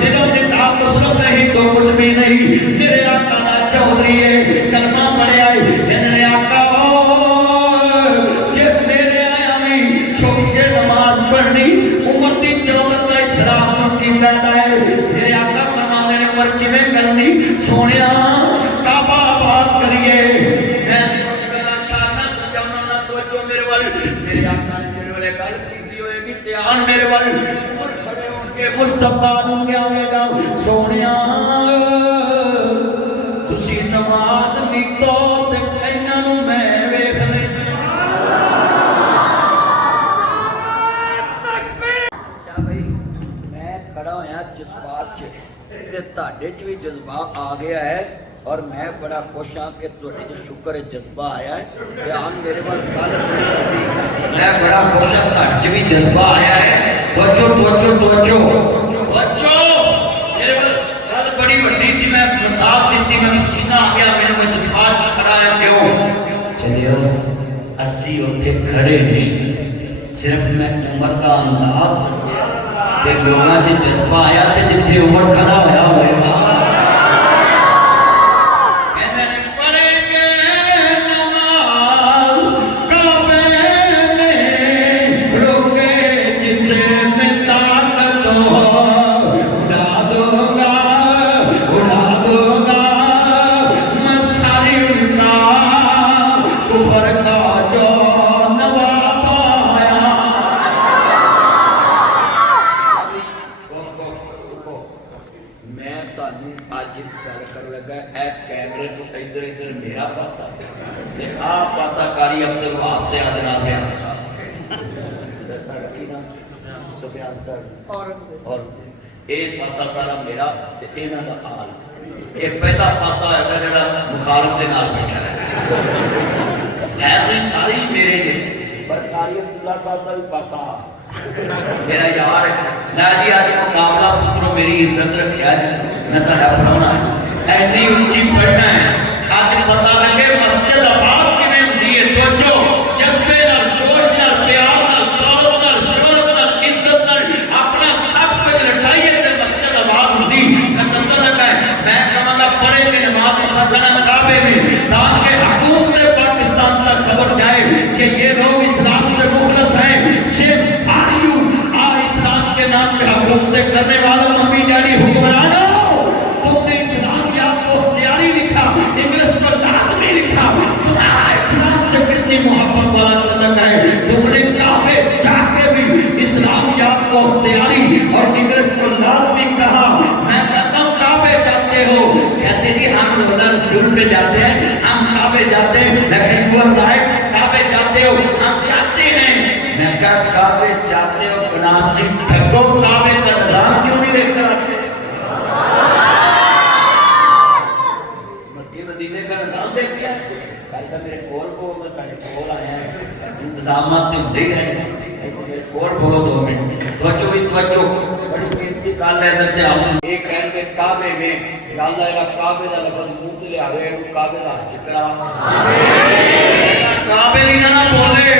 دلوں نے کہا مسلم نہیں تو کچھ بھی نہیں. میرے آقا دا چودھری ہے کلمہ پڑھے آئے میرے آقا جب میرے آیا میں چھوٹ کے نماز پڑھنی عمر دی 14 دا اسلام نو کی کرتا ہے. میرے آقا فرماندے نے عمر کیویں کرنی سونیا کعبہ آباد کریے میں مشکلہ شانہ سجاونا نہ توجہ میرے وال. میرے آقا نے میرے والے گل کیتی ہوئے بھی دھیان میرے وال مصطفیٰ نوں کیا ہوئے گا سونیا تسی نماز نہیں تو تے انہاں نوں میں ویکھ لے. اچھا بھائی میں کھڑا ہویا جذبات چ تے تہاڈے چ بھی جذبہ آ گیا ہے اور میں بڑا خوش ہاں کہ تہاڈے تے شکر ہے جذبہ آیا ہے. دھیان میرے وال گل میں بڑا خوش ہاں تہاڈے چ بھی جذبہ آیا ہے. توجہ توجہ توجہ میرے گل بڑی وڈی سی میں مثال دیتی میں پسینہ آ گیا میرے میں جذبات چ کھڑا ہے کیوں چلیو اسی اوتھے کھڑے نہیں صرف میں عمر کا انداز دسیا تے لوگاں چ جذبہ آیا تے جتھے عمر کھڑا ہویا ہوئے گا اور ایک پاسا سارا میرا تے انہاں دا حال اے پہلا پاسا ہے جڑا مخالف دے نال بیٹھا ہے تے ساری میرے جے پر قاری عبداللہ صاحب دا بھی پاسا میرا یار لا جی اج مقابلہ پترو میری عزت رکھیا جی میں تہاڈا پڑھاونا ہے ایسی اونچی پڑھنا ہے اج پتہ لگے مسجد آباد کیویں ہوندی ہے توجہ جذبے نال جوش نال پیار نال دولت نال شہرت نال عزت نال اپنا سب کچھ لٹائیے تے مسجد آباد ہوندی. میں دسن لگا میں کہاں گا پڑھے میں نماز مسجد کعبے میں تاکہ حکومت پاکستان تک خبر جائے کہ یہ لوگ اسلام سے مخلص ہیں. شیخ آریو اسلام کے نام پہ حکومتیں کرنے والوں ممی ڈیڈی حکمرانوں تم نے اسلامیات کو اختیاری لکھا انگلش پر لازمی لکھا تمہارا اسلام سے کتنی محبت والا تعلق ہے. تم نے کعبے جا کے بھی اسلامیات کو اختیاری اور انگلش پر لازمی کہا. میں کہتا ہوں کعبے جاتے ہو کہتے جی ہم روزہ رسول پہ جاتے ہیں ہم کعبے جاتے ہیں لیکن یو آر رائٹ کعبے جاتے ہو ہم جاتے ہیں. میں کہا کعبے جاتے ہو مناسب ٹھگو کعبے کا نظام کیوں نہیں دیکھ کر آتے مکہ مدینے کا نظام دیکھ لیا. بھائی صاحب میرے کول کو میں تاکہ کول آیا ہے انتظامات تو دے رہے ہیں میرے کول بولو 2 منٹ توجہ بھی توجہ بڑی قیمتی کال ہے درتے آپ ایک کہنے کے کعبے میں یا اللہ کعبے دا لفظ منہ تے لے آوے کعبے دا حج کرا کعبے نہیں نہ بولے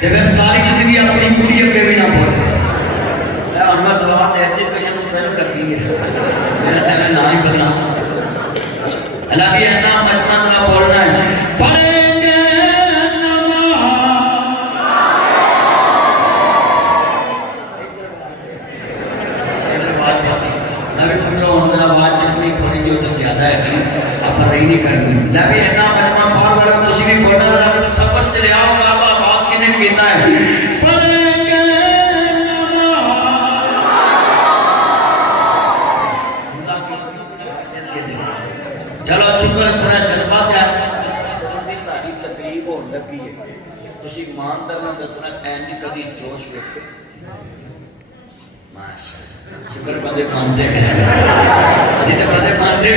تے پھر ساری زندگی اپنی پوری اگے بھی نہ بولے. احمد دعا دے تے کہیں تو پہلے لگی ہے میرا تیرا نام ہی بدلا اللہ بھی انا مجمع ذرا بولنا ہے پڑھیں گے نہیں کرنی نبی انا مجمع پار والا تسی بھی بولنا سفر چ رہا ہوں کعبہ آباد کنے کیتا ہے پڑھیں گے چلو شکر تھوڑا جذبات ہے تاری تقریب ہون لگی ہے تسی ایماندار نال دسنا این جی کبھی جوش ویکھے ماشاءاللہ شکر بندے مانتے ہیں جی تے بندے مانتے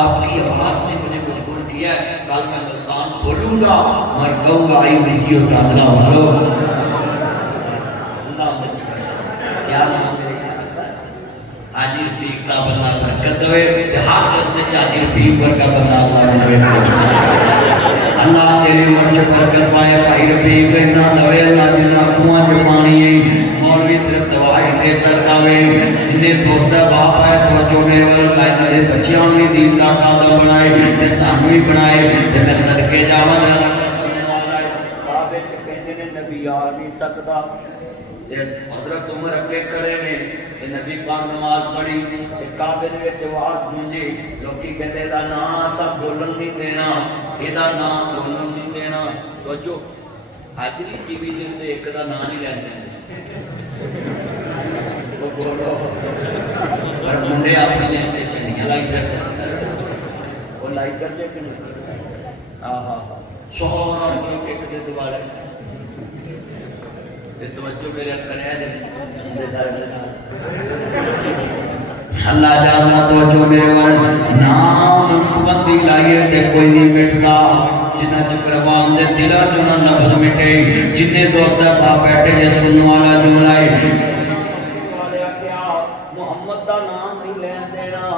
آپ کی آواز نے مجھے مجبور کیا ہے، کل میں ملتان بولوں گا اور کہوں گا آئی مسی و تادلہ والو کیا نام ہے حاجی رفیق صاحب اللہ برکت دوے ہر جب سے حاجی رفیق پر کا بندہ اللہ بنوے اللہ تیرے مرچ برکت پائے بھائی رفیق اتنا دوے اللہ جنہ کنواں چ پانی ہے مولوی صرف دوائی دے سکتا وے جنہیں دوستہ باپ ہے توجہ میرے والے لائن دے بچیاں بھی دین دا خادم بنائے تے تانوں بھی بنائے تے میں صدقے جاواں کعبے چ کہندے نے نبی آ نہیں سکدا حضرت عمر اگے کھڑے نے نبی پاک نماز پڑھی کعبے دے وچ آواز گونجی لوکی کہندے دا نام سب بولن نہیں دینا ایدا نام بولن نہیں دینا توجہ حاضری ٹی وی دے تے ایک دا نام نہیں لیندے وہ بولو پر منڈے اپنے تے چنگیاں لائک کرتے وہ لائک کرتے کہ نہیں ہاں ہاں سونا جو کہ کدے دوبارہ توجہ میرے کرے جے اللہ جانا توجہ میرے ور نام بندی لائیے تے کوئی نہیں مٹدا جنہ چکر عوام دے دلاں چوں نہ لفظ مٹے جنے دوست با بیٹھے جے سنن والا جملہ ہے محمد دا نام نہیں لین دینا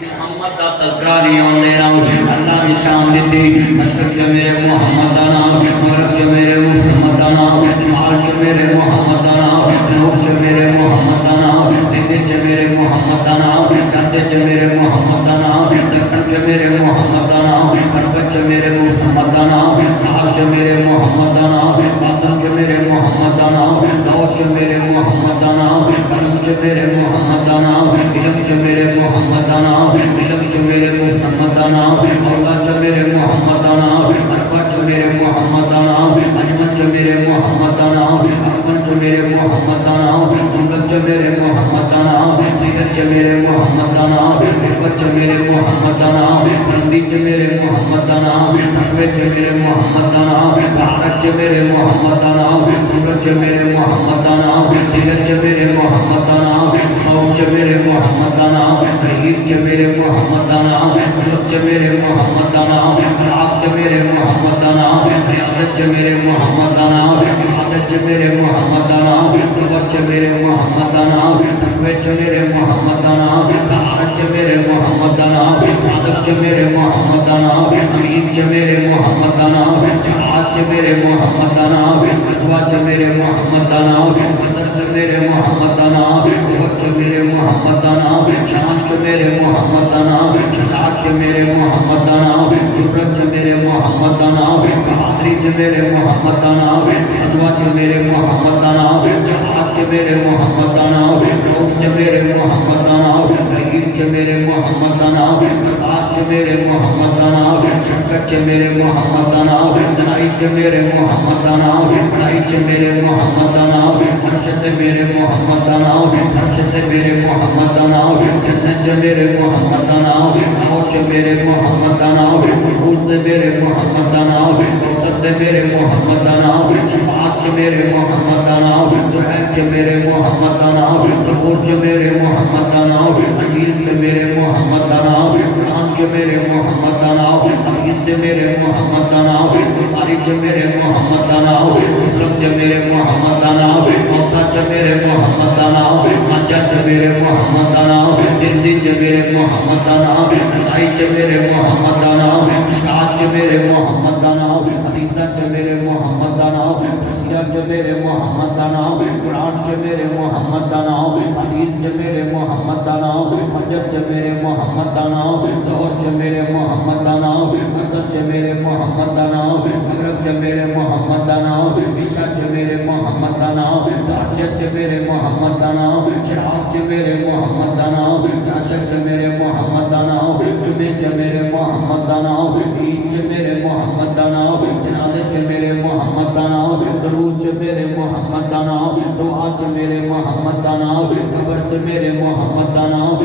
محمد دا تذکرہ نہیں آن دینا اللہ نے شان دیتی مشرق جو میرے محمد دا نام مغرب جو میرے محمد دا نام شمال جو میرے محمد دا نام جنوب جو میرے محمد دا نام ہند جو میرے محمد دا نام جنت جو میرے محمد دا نام دکن جو میرے محمد دا نام پربت جو میرے محمد دا نام صاحب جو میرے محمد دا نام باطن جو میرے محمد دا نام دعوت جو میرے محمد دا نام علم جو میرے محمد دا نام علم جو میرے محمد دا نام علم جو میرے محمد دا نام اولاد جو میرے محمد دا نام اربع جو میرے محمد دا نام اجمل جو میرے محمد دا نام اکمل جو میرے محمد دا نام سنت جو میرے محمد دا نام سیرت جو میرے محمد دا نام عفت جو میرے محمد دا نام بلندی جو میرے محمد دا نام تقوی جو میرے محمد دا نام طہارت جو میرے محمد دا نام سنت جو میرے محمد دا نام سیرت جو میرے محمد دا نام خوف جو میرے محمد دا نام رحیم جو میرے محمد دا نام خلق جو میرے محمد دا نام راق جو میرے محمد دا نام ریاضت جو میرے محمد دا نام عبادت جو میرے محمد دا نام صبر جو میرے محمد دا نام تقوی جو میرے محمد دا نام طہارت جو میرے محمد دا نام صادق جو میرے محمد دا نام امین جو میرے محمد دا نام جہاد جو میرے محمد دا نام غزوہ جو میرے محمد دا نام بدر جو میرے محمد دا نام احد جو میرے محمد دا نام شان جو میرے محمد دا نام شجاعت جو میرے محمد دا نام جرأت جو میرے محمد دا نام بہادری جو میرے محمد دا نام غزوہ جو میرے محمد دا نام جہاد جو میرے محمد دا نام روف جو میرے محمد دا نام رحیم جو میرے محمد دا نام برداشت جو میرے محمد دا نام شفقت جو میرے محمد دا نام دلائی جو میرے محمد دا نام بڑائی جو میرے محمد دا نام ارشد میرے محمد دا نام ارشد میرے محمد دا نام جنت جو میرے محمد دا نام دعوت جو میرے محمد دا نام نفوس میرے محمد دا نام وسط میرے محمد دا نام شفاعت جو میرے محمد دا نام درہم جو میرے محمد دا نام زبور جو میرے محمد دا نام انجیل جو میرے محمد دا نام قرآن جو میرے محمد دا نام حدیث جو میرے محمد دا نام بخاری جو میرے محمد دا نام مسلم جو میرے محمد دا نام موتا جو میرے محمد دا نام ماجہ جو میرے محمد دا نام ترمذی جو میرے محمد دا نام نسائی جو میرے محمد دا نام مشکات جو میرے محمد دا نام حدیثہ جو میرے محمد دا نام تفسیرات جو میرے محمد دا نام قرآن جو میرے محمد دا نام حدیث جو میرے محمد دا نام فجر جو میرے محمد دا نام ظہر جو میرے محمد دا نام عصر جو میرے محمد دا نام مغرب جو میرے محمد دا نام عشاء جو میرے محمد دا نام تہجد جو میرے محمد دا نام شراب جو میرے محمد دا نام چاشت جو میرے محمد دا نام جمعہ جو میرے محمد دا نام عید جو میرے محمد دا نام جنازے جو میرے محمد دا نام درود جو میرے محمد دا نام دعا جو میرے محمد دا نام قبر جو میرے محمد دا نام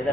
ਇਹਦਾ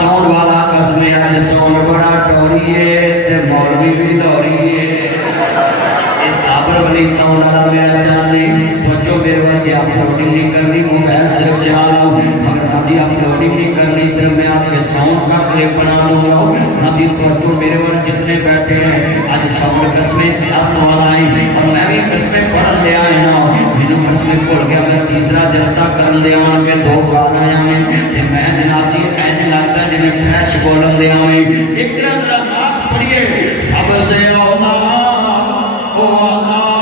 سون والا قسم اج سون بڑا ٹوری ہے تے مولوی بھی لوری ہے اے صابر والی سون والا میرا چاہنے توجہ میرے وقت اپلوڈنگ نہیں کرنی موبائل صرف چلا لو مگر نبی اپلوڈنگ نہیں کرنی صرف میں آپ کے سون کا کلپ بنا دوں گا نبی توجہ میرے وقت جتنے بیٹھے ہیں آج سون قسمیں 10 والا آئی اور میں بھی قسمیں پڑھن دے آئے نا مینوں قسمیں پڑھ گیا میں تیسرا جلسہ کرن دے آن کے 2 گانا آیا میں تے میں جناب جی اینج لگتا جی میں فریش بولن دے آئے ایک ذرا نعت پڑھیے سب سے اولا او اللہ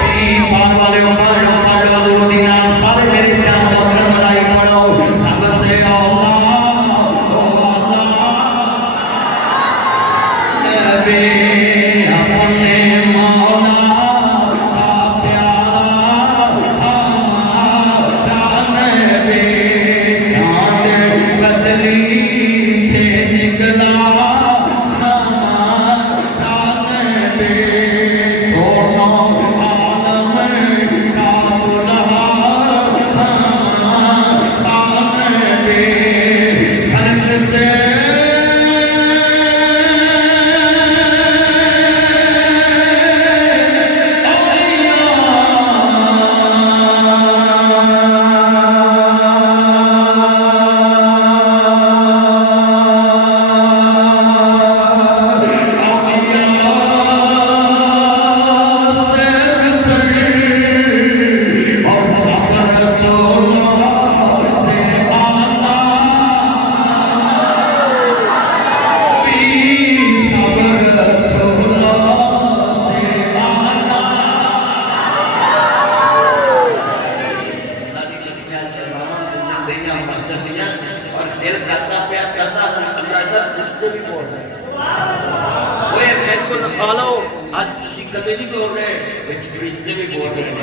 پی پان والے پڑھو پڑھو حضور دی نام سارے میرے چاند مکر ملائی پڑھو سب سے اولا او اللہ نبی اپنے مولا پیارا ہمارا نبی چاند بدلی سے نکلا ہمارا نبی دونوں عالم کا دلہا ہمارا نبی خلق سے اور دل کرتا پیا کرتا اللہ دا فرشتے بھی بول رہے اوے بالکل فالو اج تسی کبھی نہیں بول رہے وچ فرشتے بھی بول رہے ہیں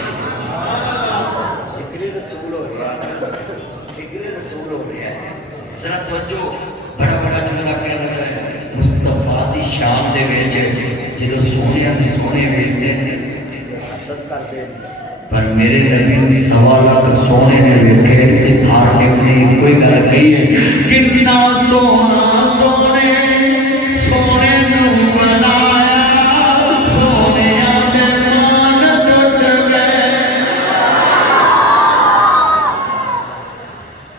ذکر رسول ہو رہا ہے ذکر رسول ہو رہا ہے ذرا توجہ بڑا بڑا جملہ کہہ رہا ہے مصطفیٰ دی شان دے وچ جدوں سونے سونے ویکھدے ہیں حسد کرتے ہیں پر میرے نبی نے 1.25 لاکھ سونے نے ویکھے تے پھاڑ کے نے کوئی گل کہی ہے کتنا سونا سونے سونے نوں بنایا سونے دے مان ٹوٹ گئے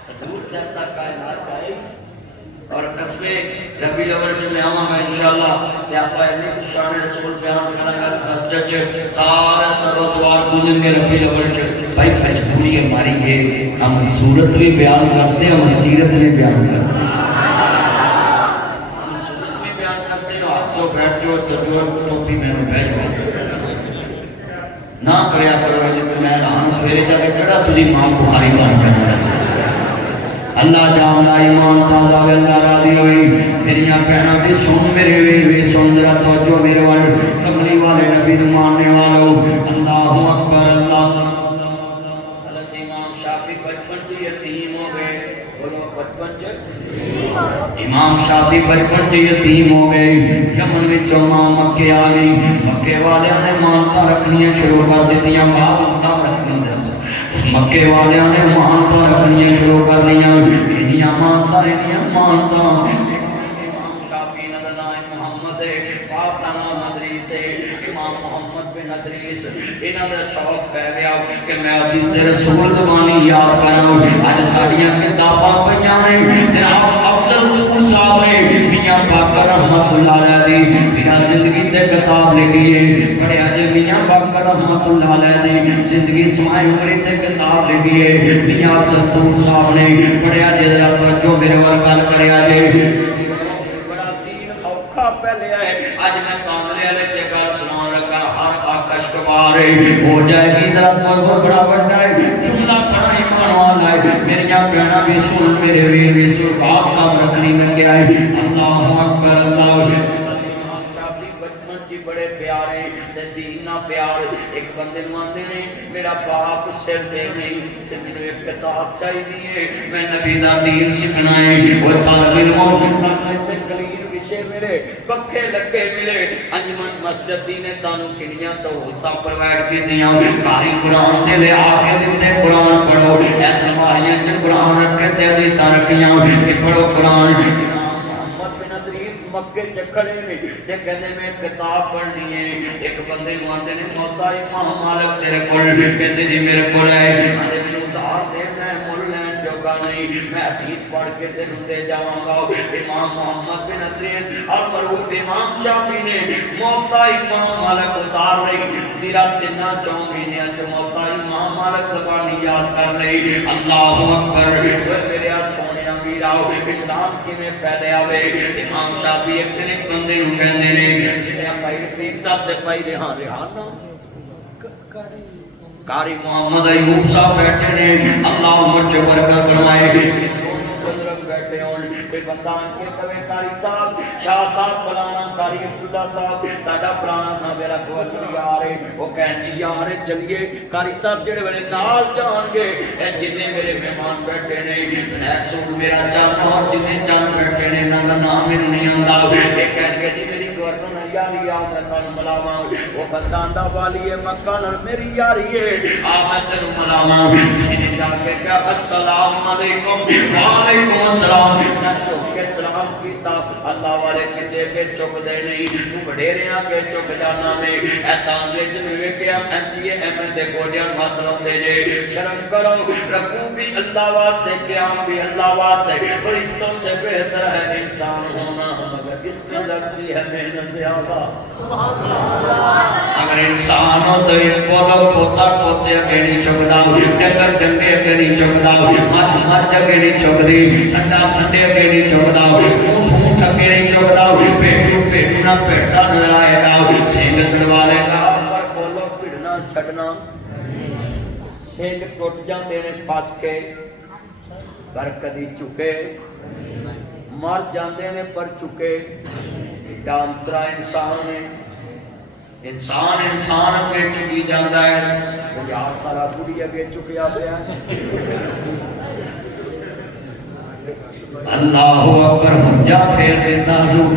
حضور جیسا کائنات چاہیے اور قسمیں ربی الاول جو میں آواں گا انشاءاللہ کہ آپ اپنے شان رسول بیان کرنا گا مسجد چ سارا ترو دوار گونجیں گے ربی الاول چ بھائی مجبوری ہماری ہے ہم صورت بھی بیان کرتے ہیں ہم سیرت بھی بیان کرتے ہیں ہم صورت بھی بیان کرتے ہیں ہاتھ سو بیٹھ جو ٹوپی میں بیٹھ گئے نہ کریا کرو جب میں رہاں سویرے جا کے کڑا تجھے امام بخاری بن کرنا اللہ جاندا ایمان تازہ اللہ راضی ہوئی میریاں پہنا بھی سن میرے ویر بھی سن ذرا توجہ میرے والے کملی والے نبی نو ماننے والوں اللہ اکبر اللہ حضرت امام شافعی بچپن سے یتیم ہو گئے بولو بچپن سے امام شافعی بچپن سے یتیم ہو گئے یمن وچوں ماں مکے آ گئی مکے والوں نے مانتا رکھنیاں شروع کر دتیاں بعض مانتا رکھنی مکے والوں نے مانتا رکھنیاں شروع کر دیا انیاں مانتا امام شافعی کا نام محمد ہے باپ کا نام ادریس ہے امام محمد بن ادریس انہاں دا شوق پہ گیا کہ میں حدیث رسول زبانی یاد کراں اج ساڈیاں کتاباں پیاں ہیں جناب افضل طور صاحب نے میاں باقر رحمت اللہ علیہ دی بنا زندگی تے کتاب لکھی ہے پڑھیا جے میاں باقر رحمت اللہ علیہ دی زندگی سمائی عمری تے کتاب لکھی ہے میاں افضل طور صاحب نے پڑھیا جے جو میرے ور گل کریا جے بڑا دین اوکھا پہلے ہے اج میں کاندرے والے جگہ سنان لگا ہر آکش کبار ہو جائے گی ذرا تو بڑا بڑا ہے جملہ بڑا ایمان والا ہے میریاں بہنا بھی سن میرے ویر بھی سن خاص کام رکھنی میں کیا ہے اللہ اکبر اللہ بڑے پیارے دین نہ پیار ایک بندے ماندے نہیں میرا باپ سر دے نہیں تے مینوں ایک کتاب چاہیے میں نبی دا دین سیکھنا ہے وہ طالب علموں تے کلیر بھی شیشے ملے پکھے لگے ملے انجمن مسجد دی نے تانوں کنیاں سہولتاں پرووائڈ کیتیاں قاری قرآن دے لے آ کے دتے قرآن پڑھو ایس الماریاں چ قرآن رکھے تے حدیثاں رکھیاں کہ پڑھو قرآن مکے چکھڑے میں تے کہندے میں کتاب پڑھنی ہے ایک بندے نوں آندے نے موتا امام مالک تیرے کول کہندے جی میرے کول ہے آندے مینوں ادھار دینا ہے مول لین جوگا نہیں میں حدیث پڑھ کے تینوں دے جاواں گا امام محمد بن ادریس المعروف امام شافعی نے موتا امام مالک اتار لئی میرا تینا 4 مہینیاں چ موتا امام مالک زبانی یاد کر لئی اللہ اکبر وہ میرے سونے میراؤ اسلام کیویں پھیلے آوے امام شافعی ایک دن ایک بندے نوں کہندے نے جے بھائی رفیق صاحب تے بھائی ریحان قاری محمد ایوب صاحب بیٹھے نے اللہ عمر چ برکت فرمائے بزرگ بیٹھے ہون کوئی بندہ آن کے کہے قاری صاحب شاہ صاحب بلانا قاری عبداللہ صاحب تہاڈا پرانا نا میرا گورنر یار ہے وہ کہن جی یار چلیے قاری صاحب جڑے والے نال جان گے اے جنے میرے مہمان بیٹھے نے نیکسٹ سون میرا چاند اور جنے چاند بیٹھے نے انہاں دا نام مینوں نہیں آندا اے کہن گے جی میری گورنر یاری آ میں تانوں ملاواں وہ بندہ آندا والی مکہ نال میری یاری ہے آ میں تینوں ملاواں جنے جا کے کہا السلام علیکم وعلیکم السلام کے سلام کیتا اللہ والے کسے کے چک دے نہیں تو وڈیریاں کے چک جانا میں اے تاں وچ ویکھیا ایم پی ایم ایل دے گوڈیاں ہاتھ لاندے جے شرم کرو رکوع بھی اللہ واسطے قیام بھی اللہ واسطے فرشتوں سے بہتر ہے انسان ہونا مگر اس میں لگتی ہے محنت زیادہ سبحان اللہ اگر انسان ہو تو بولو کھوتا کھوتے اگے نہیں چکدا ڈنگر ڈنگے اگے نہیں چکدا مجھ مجھ اگے نہیں چکدی سنڈا سنڈے اگے نہیں چکدا اونٹ اونٹ اگے نہیں چکدا پیٹو پیٹو نہ پیٹدا نظر آئے گا سینگ تلوالے گا پر بولو بھڑنا چھڈنا سینگ ٹوٹ جاندے نے پھس کے پر کدی چکے مر جاندے نے پر چکے ڈانترا انسان ہے انسان انسان اگے چکی جاتا ہے یار سارا بڑی اگے چکیا پیا اللہ اکبر ہم جا پھیر دیتا سو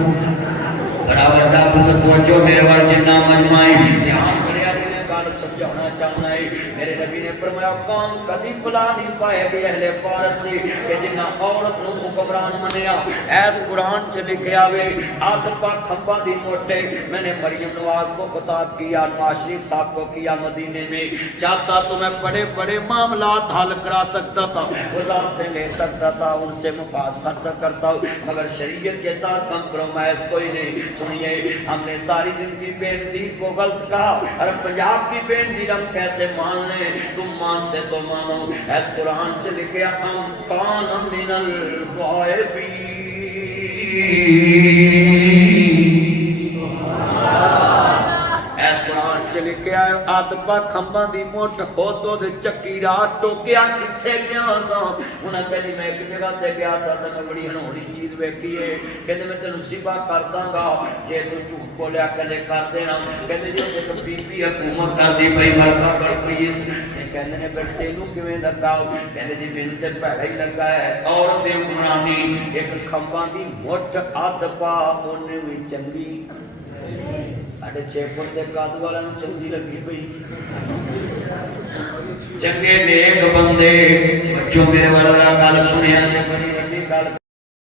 بڑا بڑا پتر توجہ میرے وال جنہ مجمعی دھیان کریا جنہیں گل سمجھانا چاہنا ہے میرے نبی نے فرمایا کام کدی بلا نہیں پائے گے اہل فارس سے کہ جنہ عورت نو حکمران منیا ایس قرآن چ لکھیا وے آگ پا کھمبا دی موٹے میں نے مریم نواز کو خطاب کیا نواز شریف صاحب کو کیا مدینے میں چاہتا تو میں بڑے بڑے معاملات حل کرا سکتا تھا وزارتیں لے سکتا تھا ان سے مفاد کر سکتا ہوں مگر شریعت کے ساتھ کمپرومائز کوئی نہیں سنیے ہم نے ساری زندگی بے نظیر کو غلط کہا اور پنجاب کی بے نظیر ہم کیسے مان لیں تم مانتے تو مانو ایس قرآن چ لکھیا ام کان من الغائبین ایس قرآن چ لکھیا آدپا کھمباں دی موٹ خودو دے چکی رات ٹوکیا کتھے گیا سا انہاں کہی میں ایک جگہ تے گیا سا تے میں بڑی ہنوری چیز ویکھی ہے کہندے میں تینوں ذبح کر داں گا جے تو جھوٹ بولیا کدے کر دینا کہندے جے تے بی بی حکومت کر دی پئی مردا کر پلیز کہندے نے پھر تینوں کیویں لگا کہندے جی مینوں تے بھڑا ہی لگا ہے عورت دی حکمرانی ایک کھمباں دی موٹ آدپا اونے وی چنگی ساڑھے 6 فٹ دے قاد والا نوں چنگی لگی پئی چنگے نیک بندے جو میرے والا گل سنیا